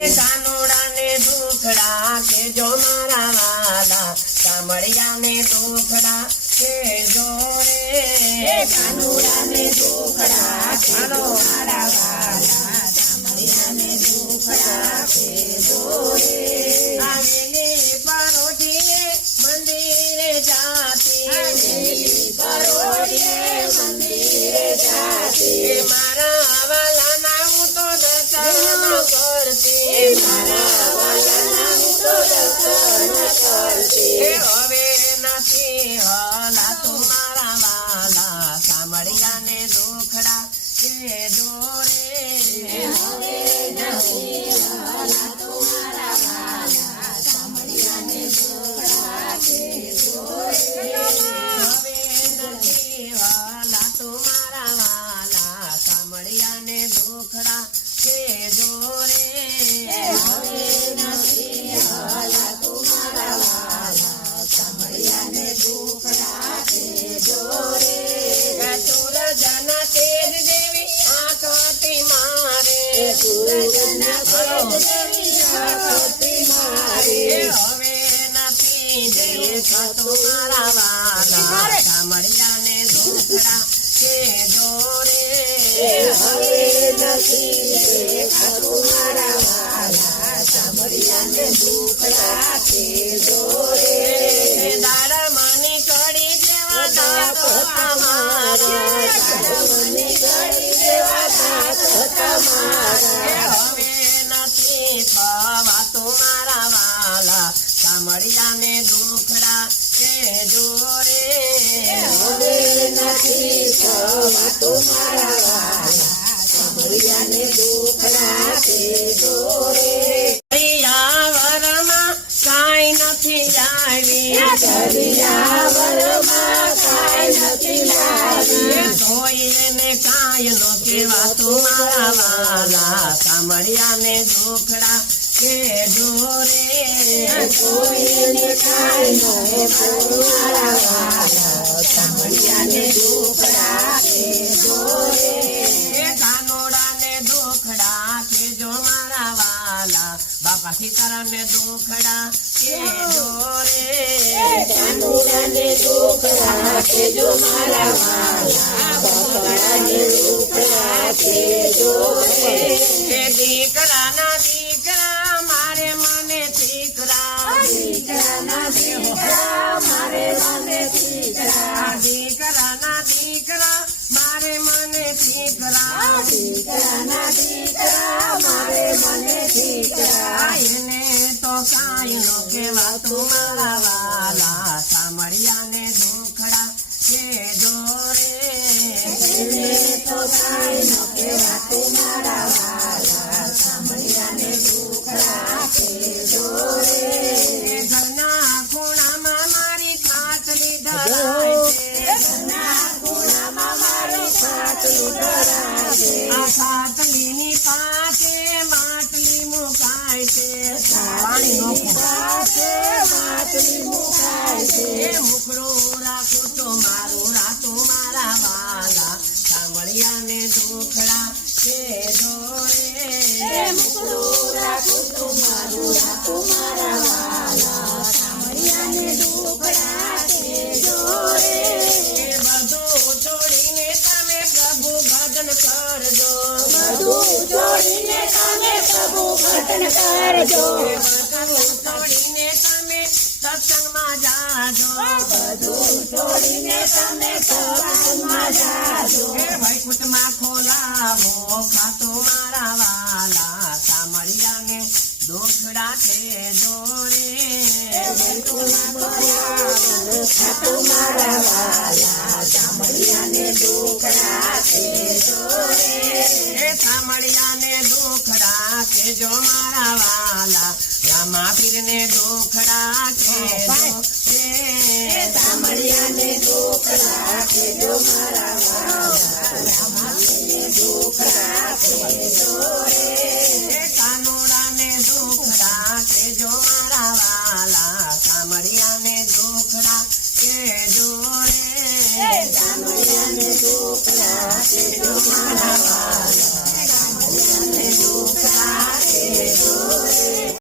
કાનુડા ને દુખડા કે જો મારા વાલા કામળિયા ને દુખડા કે જો રે કાનુડા ને દુખડા કે જો મારા વાલા કામળિયા ને દુખડા કે જો રે આવેલી પરોઢીએ મંદિરે જાતી આવેલી પરોઢીએ મંદિરે જાતી મારા વાલા ના હું તો દર્શન કરતી મારા વાલાના હું તો દર્શન કરતી હવે નથી હલાતું મારા વાલા કામળિયા ને દુખડા કે જો રે હવે નથી હલાતું મારા વાલા કામળિયા ને દુખડા કે જો રે હવે નથી હલાતું મારા વાલા કામળિયા ને દુખડા કે જો રે હવે નથી હલાતું મારા વાલા કામળિયા ને દુખડા કે જો રે સૂરજના તેજ જેવી આંખથી મારે સૂરજના તેજ જેવી આંખથી મારે હવે નથી દેખાતું મારા વાલા કામળિયા ને દુખડા કે જો રે હવે નથી દેખાતું મારા વાલા કામળિયા ને દુખડા કે જો રે દાડમની કડી જેવા દાંત તમારા દાડમની કડી જેવા દાંત તમારા હવે નથી થવાતું મારા વાલા કામળિયા ને દુખડા કે જો રે હવે નથી થવાતું મારા વાલા કામળિયા ને દુખડા કે જો રે વરમાં કાંઈ નથી આવી દરિયાવરમાં કાંઈ નથી લાવી ધોઈને કાંઈ નો કહેવાતું મારા વાલા કામળિયા ને દુખડા કે જો રે કોઈને કાંઈ નો કહેવાતું મારા વાલા કામળિયા ને દુખડા કે જો રે કાનોડા ને દુખડા કે જો મારા વાલા બાપા સીતારામ ને દુખડા કે જો રે કાનુડા ને દુખડા કે જો મારા વાલા બાપા ને દુખડા કે જો રે દીકરાના દીકરા મારે મને દીકરા દીકરાના દીકરા મારે મને દીકરા દીકરાના દીકરા મારે મને દીકરા દીકરાના દીકરા મારે મને દીકરા એને તો કાંઈ નો કહેવાતું મારા વાલા કામળિયા ને દુખડા કે જો રે એને તો કાંઈ નો કહેવાતું મારા વાલા કામળિયા ને દુખડા કે જો રે ઘરના ખૂણામાં મારી ખાટલી ધરાય છે ઘરના ખૂણામાં મારી ખાટલી ધરાય છે આ ખાટલીની પાસે માટલી મુકાય છે પાણીનો પાસે માટલી મુકાય છે મુખડું રાખું તો મારું રાતું મારા વાલા કામળિયા ને દુખડા કે જો રે મુકડું રાખું તું મારું રાખું મારા વાલા કામળિયા ને દુખડા કે જો રે બધું છોડીને તમે પ્રભુ ભજન કરજો બધું છોડીને તમે પ્રભુ ભજન કરજો બધું છોડીને તમે સત્સંગમાં જાજો બધું છોડીને તમે સત્સંગમાં જાજો વૈકુંઠમાં ખોલાવો ખાતું મારા વાલા કામળિયા ને દુખડા કે જો રે ખાતું મારા વાલા કામળિયા ને દુખડા કે જો રે કામળિયા ને દુખડા કે જો મારા વાલા રામા પીર ને દુખડા કે જો રે કામળિયા ને દુખડા કે જો મારા વાલા રામા ને દુખડા કે જો રે